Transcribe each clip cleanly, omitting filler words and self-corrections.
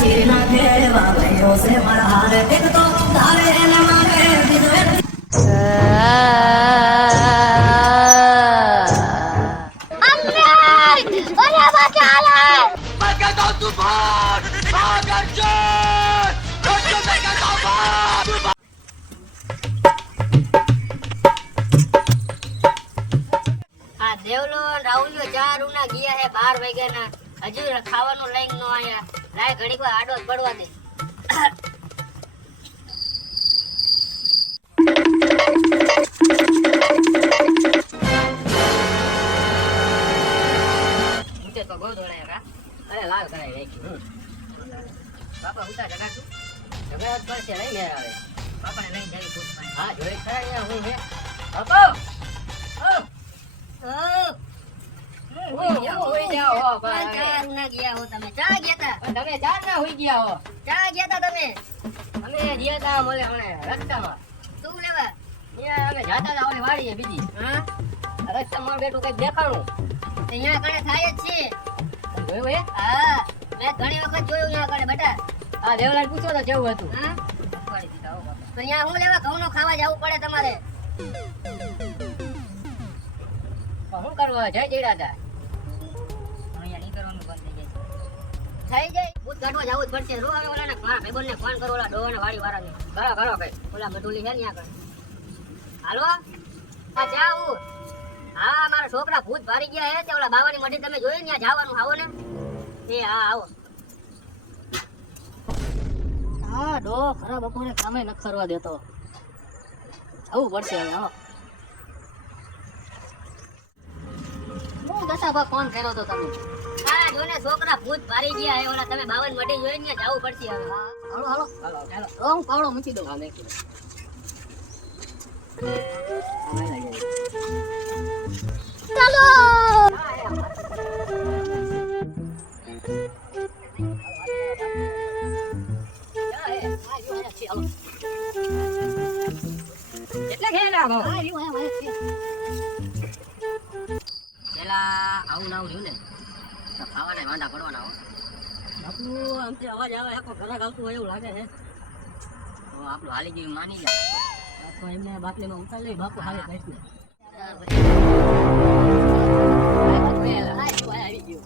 ચીર નાખે વાવૈયો છે મારા હારે ટેક તો તારે એને મારે બીજો દેવલો રાહુલિયો 4 ઉના ગયા હે 12 વાગ્યાના હજુ ખાવાનું લઈને નો આયા લાય ઘડીક વાર આડો પડવા દે ઉતે તો ગો દોડાય કા અરે લાવ કરાય રાખી બાપા ઉતા જગા છું જગા પાસે લઈ લે આવે બાપાને લઈને જઈ પૂછ હા જોઈ ખરા હું હે બાપા પૂછો તો કેવું હતું અહીંયા હું લેવા ઘઉં નો ખાવા જવું પડે તમારે શું કરવા જય જયડા હતા અહીંયા નહીં કરવાનું બંધ થઈ જાય ભૂત કાઢવા જવું જ પડશે રો હવે ઓલાને ભાઈબંધ ને ફોન કરો ઓલા ડોવાને વાડી વાળાને કરો કઈ ઓલા બટુલી છે ને આગળ હાલો આ જાવું હા મારા છોકરા ભૂત ભારી ગયા હે તે ઓલા બાવાની મઢી તમે જોઈ ને જવાનું આવો ને એ હા આવો હા ડો ખરા બપોરે કામે ન કરવા દેતો જવું પડશે હવે આવો ફોન કર્યો તો તમે હા જોને છોકરા ભૂત ભારી ગયા હે ઓલા તમે 52 મઢી જોઈને ને જાવું પડશે હવે હાલો હાલો ચાલો હું પાવડો મૂકી દઉં હા મેકી દઉં ચાલો કેટલા ખેલા ભાવ આવું ના રહ્યું ને તો ખાવાના વાંધા પડવાના હો બાપુ આમથી અવાજ આવે આખો ઘરાક આવતું હોય એવું લાગે છે તો આપણું હાલી જેવી માની જાય તો એમને બાટલીમાં ઉતારી લઈ બાપુ હાલે બેસને આવી ગયો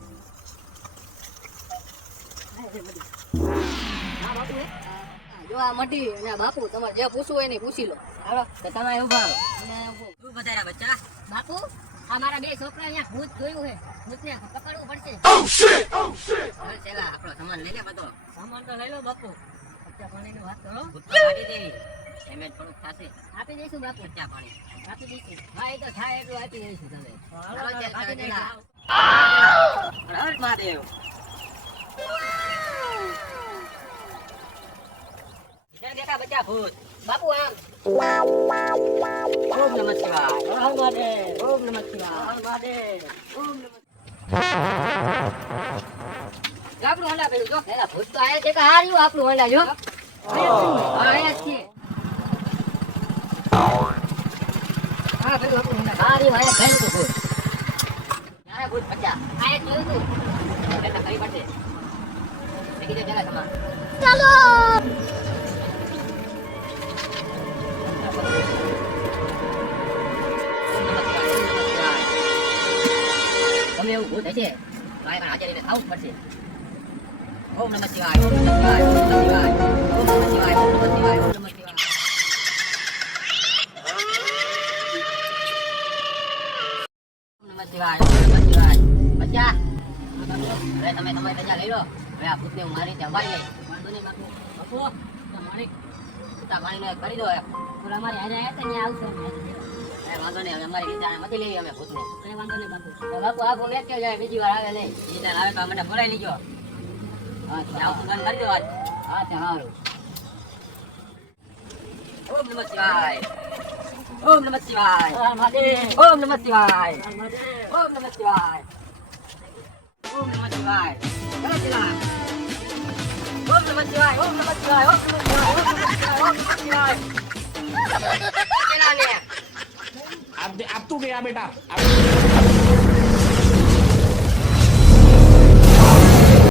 જો આ મટી અને બાપુ તમારે જે પૂછવું હોય ને પૂછી લો હાલો તો તમે ઉભા રહો અને શું બતાવ્યા બચ્ચા બાપુ આ મારા બે છોકરા અહીંયા ભૂત જોયું હે ભૂતને પકડવું પડશે ઓ શિટ હવે ચલા આપણો સામાન લઈ લે બધો સામાન તો લઈ લો બાપુ કચ્ચા પાણીની વાત કરો ભૂત કાઢી દેવી એમે થોડું ખાશે આપી દઈશું બાપુ કચ્ચા પાણી આપી દઈશું હા એ તો થાય એટલું આપી દઈશું તમે હાલો ચાલ આપી દેલા હર મહાદેવ ઇધર દેખા બચ્ચા ભૂત બાપુ આ ઓમ નમઃ શિવાય હર મહાદેવ ઓમ નમઃ શિવાય હર મહાદેવ ઓમ નમઃ આપણું હંડા પેલું જો એલા ભૂત તો આયા છે કે હાર્યું આપણું હંડા જો આયા છે હા પેલું આપણું હંડા હાર્યું આયા ભેરું તો ભૂત યાર ભૂત બચ્ચા આયા જોયું તું એટલે કરી પડશે દેખી દે જરા તમાર ચાલો તમે એવું ભૂત હશે ભાઈ પણ હાજરીને ખાવું પડશે ઓમ નમઃ શિવાય ઓમ નમઃ શિવાય ઓમ નમઃ શિવાય ઓમ નમઃ શિવાય ઓમ નમઃ શિવાય ઓમ નમઃ શિવાય ઓમ નમઃ શિવાય ઓમ નમઃ શિવાય બચ્ચા હવે તમે તમારી રજા લઈ લો હવે આ ભૂતને હું મારી રીતે અંબાડી લઈ વાંધો નહીં બાપુ બાપુ મારી પાણીનો કરી દો પૂરા અમારી હારે આવ્યા હતા ત્યાં આવશે વાંધો નહીં હવે અમારી રીતે મતી લેવી અમે ભૂતને કઈ વાંધો નહીં બાપુ બાપુ આ ફોન એક જાય બીજી વાર આવે નહીં બીજી આવે તો મને બોલાવી લીજો હા આવતું બંધ કરી દો આજ હા ત્યાં સારું ઓમ નમઃ શિવાય ઓમ નમઃ શિવાય ઓમ નમઃ શિવાય ઓમ નમઃ શિવાય ઓમ નમઃ શિવાય ઓમ નમઃ શિવાય ઓમ નમઃ શિવાય ઓમ નમઃ શિવાય ઓમ નમઃ શિવાય ઓમ નમઃ શિવાય ઓમ નમઃ શિવાય अब तू गया बेटा